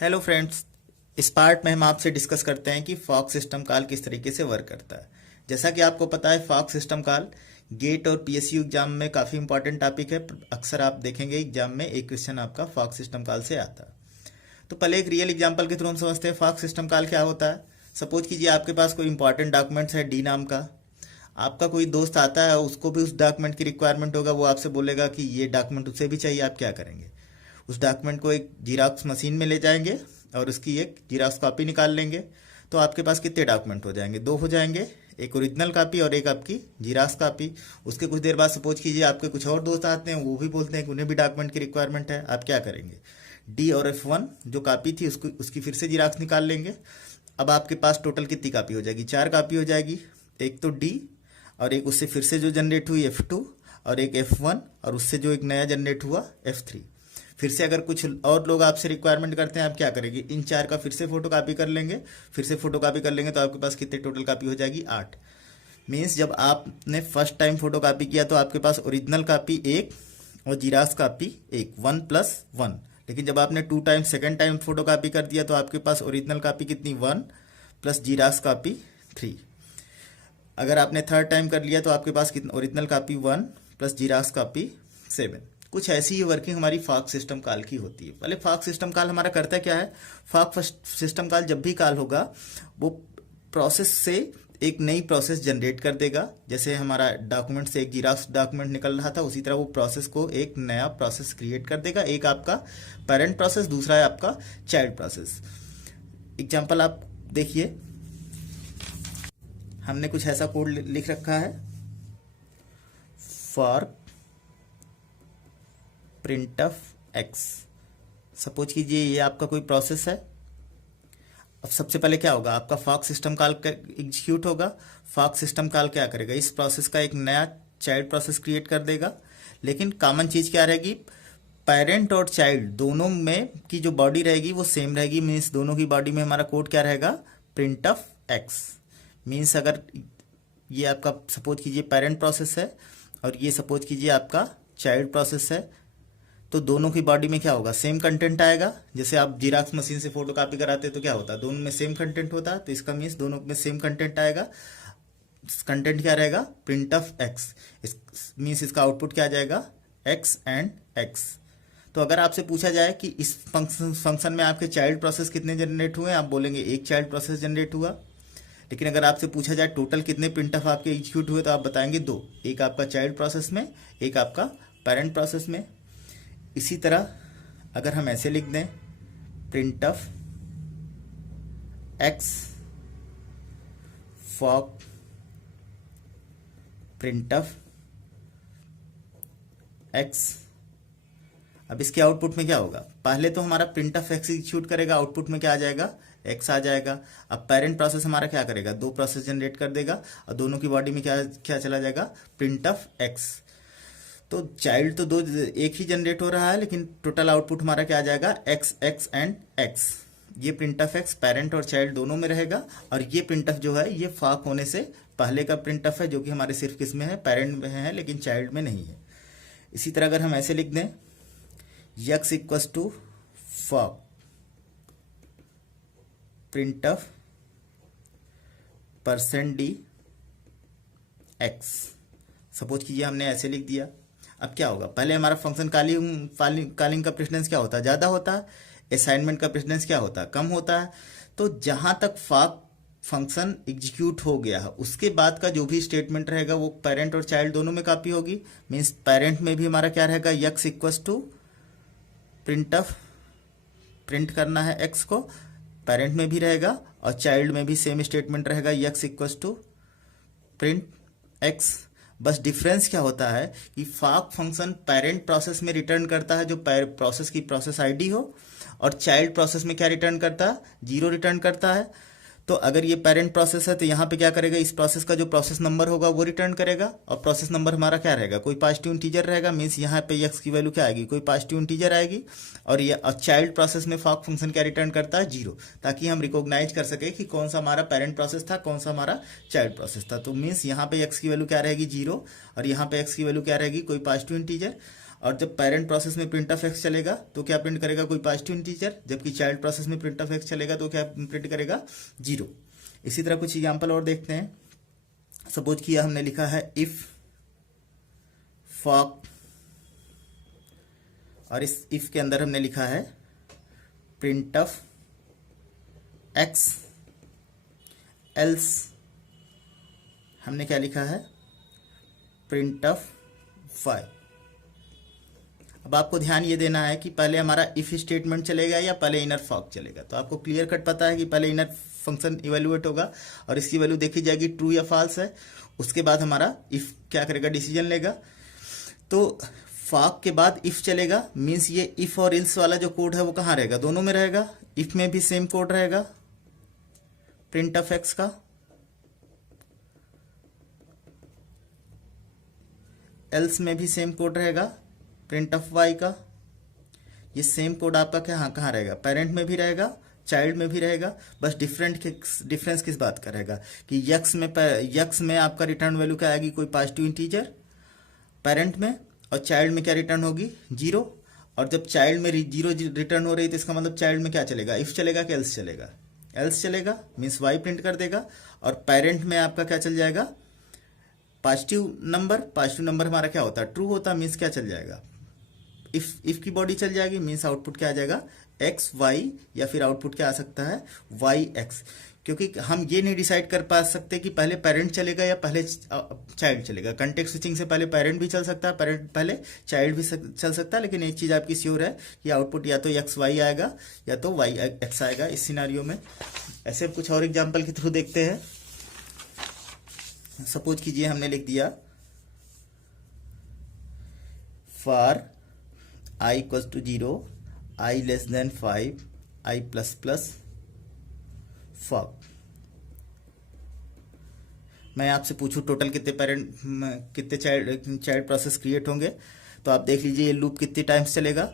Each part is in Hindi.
Hello friends. इस पार्ट में हम आपसे डिस्कस करते हैं कि फॉक सिस्टम कॉल किस तरीके से वर्क करता है। जैसा कि आपको पता है, फॉक सिस्टम कॉल गेट और पीएसयू एग्जाम में काफ़ी इंपॉर्टेंट टॉपिक है। अक्सर आप देखेंगे एग्जाम में एक क्वेश्चन आपका फॉक सिस्टम कॉल से आता है। तो पहले एक रियल एग्जाम्पल के थ्रू हम समझते हैं फॉक सिस्टम कॉल क्या होता है। सपोज कीजिए आपके पास कोई इंपॉर्टेंट डॉक्यूमेंट्स है डी नाम का। आपका कोई दोस्त आता है, उसको भी उस डॉक्यूमेंट की रिक्वायरमेंट होगा, वो आपसे बोलेगा कि ये डॉक्यूमेंट उसे भी चाहिए। आप क्या करेंगे? उस डॉक्यूमेंट को एक जीराक्स मशीन में ले जाएंगे और उसकी एक जीराक्स कॉपी निकाल लेंगे। तो आपके पास कितने डॉक्यूमेंट हो जाएंगे? दो हो जाएंगे, एक ओरिजिनल कॉपी और एक आपकी जीराक्स कॉपी। उसके कुछ देर बाद सपोज कीजिए आपके कुछ और दोस्त आते हैं, वो भी बोलते हैं कि उन्हें भी डॉक्यूमेंट की रिक्वायरमेंट है। आप क्या करेंगे? डी और F1 जो कॉपी थी उसकी फिर से जीराक्स निकाल लेंगे। अब आपके पास टोटल कितनी कॉपी हो जाएगी? 4 कॉपी हो जाएगी। एक तो डी और एक उससे फिर से जो जनरेट हुई F2 और एक F1 और उससे जो एक नया जनरेट हुआ F3। फिर से अगर कुछ और लोग आपसे रिक्वायरमेंट करते हैं, आप क्या करेंगे? इन 4 का फिर से फोटो कॉपी कर लेंगे। फिर से फोटो कॉपी कर लेंगे तो आपके पास कितने टोटल कॉपी हो जाएगी? 8। मीन्स जब आपने फर्स्ट टाइम फोटो कॉपी किया तो आपके पास ओरिजिनल कॉपी 1 और जीराक्स कॉपी 1, 1+1। लेकिन जब आपने 2 time second time photo copy कर दिया तो आपके पास ओरिजिनल कॉपी कितनी? 1 प्लस जीराक्स कॉपी 3। अगर आपने थर्ड टाइम कर लिया तो आपके पास कितना? Original copy 1 plus xerox copy 7। कुछ ऐसी ही वर्किंग हमारी फॉक सिस्टम कॉल की होती है। पहले फॉक सिस्टम कॉल हमारा करता क्या है? फॉक सिस्टम कॉल जब भी कॉल होगा वो प्रोसेस से एक नई प्रोसेस जनरेट कर देगा। जैसे हमारा डॉक्यूमेंट से एक जीराक्स डॉक्यूमेंट निकल रहा था, उसी तरह वो प्रोसेस को एक नया प्रोसेस क्रिएट कर देगा। एक आपका पेरेंट प्रोसेस, दूसरा है आपका चाइल्ड प्रोसेस। एग्जाम्पल आप देखिए, हमने कुछ ऐसा कोड लिख रखा है, फॉर printf x। सपोज कीजिए ये आपका कोई प्रोसेस है। अब सबसे पहले क्या होगा? आपका फॉक सिस्टम कॉल एग्जीक्यूट होगा। फॉक सिस्टम कॉल क्या करेगा? इस प्रोसेस का एक नया चाइल्ड प्रोसेस क्रिएट कर देगा। लेकिन कॉमन चीज़ क्या रहेगी? पेरेंट और चाइल्ड दोनों में की जो बॉडी रहेगी वो सेम रहेगी। मीन्स दोनों की बॉडी में हमारा कोड क्या रहेगा? printf x। मीन्स अगर ये आपका सपोज कीजिए पेरेंट प्रोसेस है और ये सपोज कीजिए आपका चाइल्ड प्रोसेस है, तो दोनों की बॉडी में क्या होगा? सेम कंटेंट आएगा। जैसे आप जीराक्स मशीन से फोटो कॉपी कराते हैं तो क्या होता है? दोनों में सेम कंटेंट होता है। तो इसका मीन्स दोनों में सेम कंटेंट आएगा। कंटेंट क्या रहेगा? printf x। इस मीन्स इसका आउटपुट क्या आ जाएगा? x and x। तो अगर आपसे पूछा जाए कि इस फंक्शन में आपके चाइल्ड प्रोसेस कितने जनरेट हुए, आप बोलेंगे एक चाइल्ड प्रोसेस जनरेट हुआ। लेकिन अगर आपसे पूछा जाए टोटल कितने printf आपके एग्जीक्यूट हुए, तो आप बताएंगे 2। एक आपका चाइल्ड प्रोसेस में, एक आपका पेरेंट प्रोसेस में। इसी तरह अगर हम ऐसे लिख दें, printf x fork printf x। अब इसके आउटपुट में क्या होगा? पहले तो हमारा printf x एग्जीक्यूट करेगा, आउटपुट में क्या आ जाएगा? x आ जाएगा। अब पेरेंट प्रोसेस हमारा क्या करेगा? 2 प्रोसेस जनरेट कर देगा और दोनों की बॉडी में क्या क्या चला जाएगा? printf x। तो चाइल्ड तो 2 एक ही जनरेट हो रहा है, लेकिन टोटल आउटपुट हमारा क्या आ जाएगा? x x and x। ये printf x पेरेंट और चाइल्ड दोनों में रहेगा। और ये printf जो है ये फॉक होने से पहले का printf है, जो कि हमारे सिर्फ किस में है? पेरेंट में है, लेकिन चाइल्ड में नहीं है। इसी तरह अगर हम ऐसे लिख दें, x equals to fork printf %d x। Suppose कीजिए हमने ऐसे लिख दिया। अब क्या होगा? पहले हमारा फंक्शन कॉलिंग का प्रेसिडेंस क्या होता है? ज़्यादा होता है। असाइनमेंट का प्रेसिडेंस क्या होता है? कम होता है। तो जहाँ तक फॉक फंक्शन एग्जीक्यूट हो गया है, उसके बाद का जो भी स्टेटमेंट रहेगा वो पेरेंट और चाइल्ड दोनों में कॉपी होगी। मीन्स पेरेंट में भी हमारा क्या रहेगा? x equals to printf, print करना है x को, पेरेंट में भी रहेगा और चाइल्ड में भी सेम स्टेटमेंट रहेगा, x equals to print x। बस डिफरेंस क्या होता है कि फॉक फंक्शन पेरेंट प्रोसेस में रिटर्न करता है जो प्रोसेस की प्रोसेस आईडी हो, और चाइल्ड प्रोसेस में क्या रिटर्न करता है? 0 रिटर्न करता है। तो अगर ये पेरेंट प्रोसेस है तो यहाँ पे क्या करेगा? इस प्रोसेस का जो प्रोसेस नंबर होगा वो रिटर्न करेगा, और प्रोसेस नंबर हमारा क्या रहेगा? कोई पॉजिटिव इंटीजर रहेगा। मीन्स यहाँ पे x की वैल्यू क्या आएगी? कोई पॉजिटिव इंटीजर आएगी। और ये चाइल्ड प्रोसेस में फॉक फंक्शन क्या रिटर्न करता है? 0, ताकि हम रिकॉग्नाइज कर सके कि कौन सा हमारा पेरेंट प्रोसेस था, कौन सा हमारा चाइल्ड प्रोसेस था। तो मीन्स यहाँ पे x की वैल्यू क्या रहेगी? 0, और यहाँ पे x की वैल्यू क्या रहेगी? कोई पॉजिटिव इंटीजर। और जब पेरेंट प्रोसेस में प्रिंट ऑफ एक्स चलेगा तो क्या प्रिंट करेगा, कोई पॉजिटिव इंटीजर, जबकि चाइल्ड प्रोसेस में प्रिंट ऑफ एक्स चलेगा तो क्या प्रिंट करेगा, 0। इसी तरह कुछ एग्जाम्पल और देखते हैं। सपोज किया हमने लिखा है इफ फॉक, और इस इफ के अंदर हमने लिखा है प्रिंट ऑफ एक्स एल्स हमने क्या लिखा है, प्रिंट ऑफ वाई। अब आपको ध्यान ये देना है कि पहले हमारा इफ स्टेटमेंट चलेगा या पहले इनर फॉक चलेगा। तो आपको क्लियर कट पता है कि पहले इनर फंक्शन इवेल्युएट होगा और इसकी वैल्यू देखी जाएगी ट्रू या फॉल्स है, उसके बाद हमारा इफ क्या करेगा, डिसीजन लेगा। तो फॉक के बाद इफ चलेगा, मीन्स ये इफ और इल्स वाला जो कोड है वो कहाँ रहेगा, दोनों में रहेगा। इफ में भी सेम कोड रहेगा प्रिंट ऑफ एक्स का, एल्स में भी सेम कोड रहेगा प्रिंट ऑफ वाई का। ये सेम कोड आपका कहाँ कहाँ रहेगा, पेरेंट में भी रहेगा, चाइल्ड में भी रहेगा। बस डिफरेंस किस बात का रहेगा कि यक्स में आपका रिटर्न वैल्यू क्या आएगी, कोई पॉजिटिव इंटीजर पेरेंट में, और चाइल्ड में क्या रिटर्न होगी, 0। और जब चाइल्ड में 0 रिटर्न हो रही है तो इसका मतलब चाइल्ड में क्या चलेगा, इफ चलेगा कि एल्स चलेगा, एल्स चलेगा, मीन्स वाई प्रिंट कर देगा। और पेरेंट में आपका क्या चल जाएगा, पॉजिटिव नंबर हमारा क्या होता है, ट्रू होता है, मीन्स क्या चल जाएगा, इफ की बॉडी चल जाएगी, मीन्स आउटपुट क्या आ जाएगा, एक्स वाई, या फिर आउटपुट क्या आ सकता है, वाई एक्स। क्योंकि हम ये नहीं डिसाइड कर पा सकते कि पहले पेरेंट चलेगा या पहले चाइल्ड चलेगा। कंटेक्स्ट स्विचिंग से पहले पेरेंट भी चल सकता है, पहले चाइल्ड भी चल सकता है, लेकिन एक चीज आपकी श्योर है कि आउटपुट या तो एक्स वाई आएगा या तो वाई एक्स आएगा इस सिनारियो में। ऐसे कुछ और एग्जाम्पल के थ्रू देखते हैं। सपोज कीजिए हमने लिख दिया for i equals to 0, i less than 5, i plus plus fork. मैं आपसे पूछूं टोटल कितने चाइल्ड प्रोसेस क्रिएट होंगे, तो आप देख लीजिए ये लूप कितने टाइम्स चलेगा,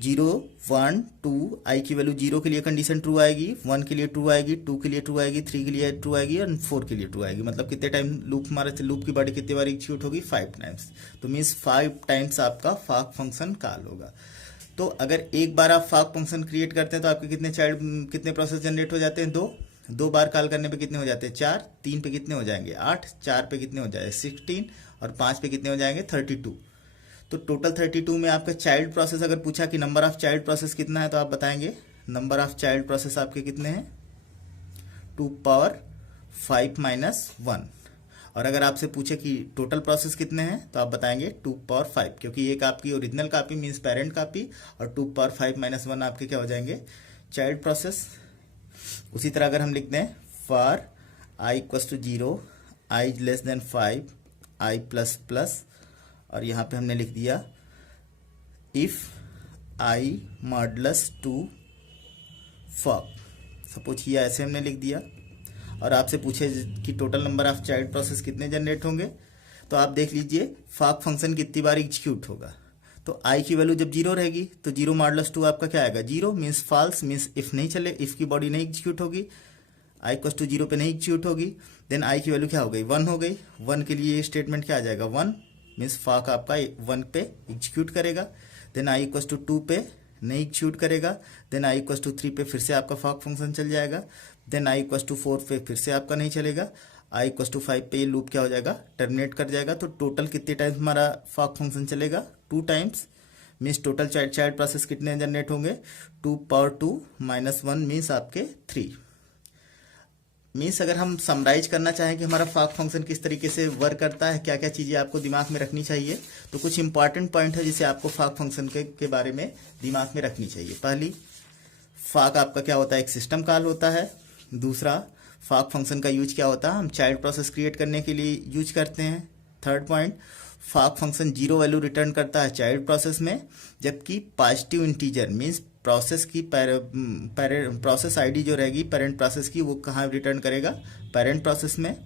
0 1 2, i की वैल्यू 0 के लिए कंडीशन ट्रू आएगी, 1 के लिए ट्रू आएगी, 2 के लिए ट्रू आएगी, 3 के लिए ट्रू आएगी और 4 के लिए ट्रू आएगी। मतलब कितने टाइम लूप की बॉडी कितनी बार एग्जीक्यूट होगी, 5 टाइम्स। तो मीन्स 5 टाइम्स आपका फॉक फंक्शन कॉल होगा। तो अगर एक बार आप फॉक फंक्शन क्रिएट करते हैं तो आपके कितने प्रोसेस जनरेट हो जाते हैं, 2 बार कॉल करने पे कितने हो जाते हैं, 4, 3 पे कितने हो जाएंगे, 8, 4 पे कितने हो जाएंगे, 16, और 5 पे कितने हो जाएंगे, 32। तो टोटल 32 में आपका चाइल्ड प्रोसेस अगर पूछा कि नंबर ऑफ चाइल्ड प्रोसेस कितना है, तो आप बताएंगे नंबर ऑफ चाइल्ड प्रोसेस आपके कितने हैं, 2 पावर 5 माइनस 1। और अगर आपसे पूछे कि टोटल प्रोसेस कितने हैं तो आप बताएंगे 2 पावर 5, क्योंकि एक आपकी original copy means parent copy, और 2 पावर 5 माइनस 1 आपके क्या हो जाएंगे, चाइल्ड प्रोसेस। उसी तरह अगर हम लिखते हैं for i equals to 0, i less than 5, i plus plus, और यहाँ पे हमने लिख दिया if i modulus 2 fork. Suppose किया ऐसे हमने लिख दिया, और आपसे पूछे कि total number of child process कितने जनरेट होंगे, तो आप देख लीजिए फॉक फंक्शन कितनी बार एग्जीक्यूट होगा। तो i की वैल्यू जब 0 रहेगी तो 0 मॉडुलस 2 आपका क्या आएगा, 0, मीन्स फॉल्स, मीन्स इफ नहीं चले, इफ की बॉडी नहीं एग्जीक्यूट होगी, i इक्वल्स टू 0 पे नहीं एग्जीक्यूट होगी। देन i की वैल्यू क्या हो गई, 1 हो गई। 1 के लिए ये स्टेटमेंट क्या आ जाएगा, 1, मीन्स फॉक आपका 1 पे एग्जीक्यूट करेगा। देन i इक्वल्स टू 2 पे नहीं एग्जीक्यूट करेगा। देन i इक्वल्स टू 3 पे फिर से आपका फॉक फंक्शन चल जाएगा। देन i इक्वल्स टू 4 पे फिर से आपका नहीं चलेगा। i इक्वल्स टू 5 पे ये लूप क्या हो जाएगा, टर्मिनेट कर जाएगा। तो टोटल कितने टाइम्स हमारा फॉक फंक्शन चलेगा, 2 times. Means total child process कितने जनरेट होंगे, 2 पावर 2 माइनस 1 मीन्स आपके 3। मीन्स अगर हम समराइज करना चाहें कि हमारा फॉक फंक्शन किस तरीके से वर्क करता है, क्या क्या चीज़ें आपको दिमाग में रखनी चाहिए, तो कुछ इंपॉर्टेंट पॉइंट है जिसे आपको फॉक फंक्शन के बारे में दिमाग में रखनी चाहिए। पहली, फॉक आपका क्या होता है, एक सिस्टम कॉल होता है। दूसरा, फॉक फंक्शन का यूज क्या होता है, हम चाइल्ड प्रोसेस क्रिएट करने के लिए यूज करते हैं। Third point, fork function 0 value return करता है चाइल्ड प्रोसेस में, जबकि पॉजिटिव इंटीजर मीन्स प्रोसेस की प्रोसेस आईडी जो रहेगी पेरेंट प्रोसेस की, वो कहाँ रिटर्न करेगा, पेरेंट प्रोसेस में।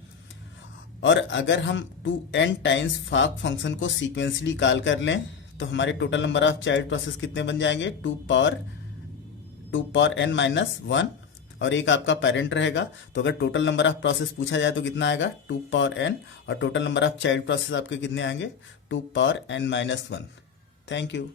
और अगर हम 2n टाइम्स फॉक फंक्शन को सीक्वेंसली कॉल कर लें तो हमारे total number of child process कितने बन जाएंगे, 2 पावर n माइनस 1, और एक आपका पेरेंट रहेगा। तो अगर टोटल नंबर ऑफ प्रोसेस पूछा जाए तो कितना आएगा, 2 पावर n, और total number of child process आपके कितने आएंगे, 2 power n minus 1। Thank you.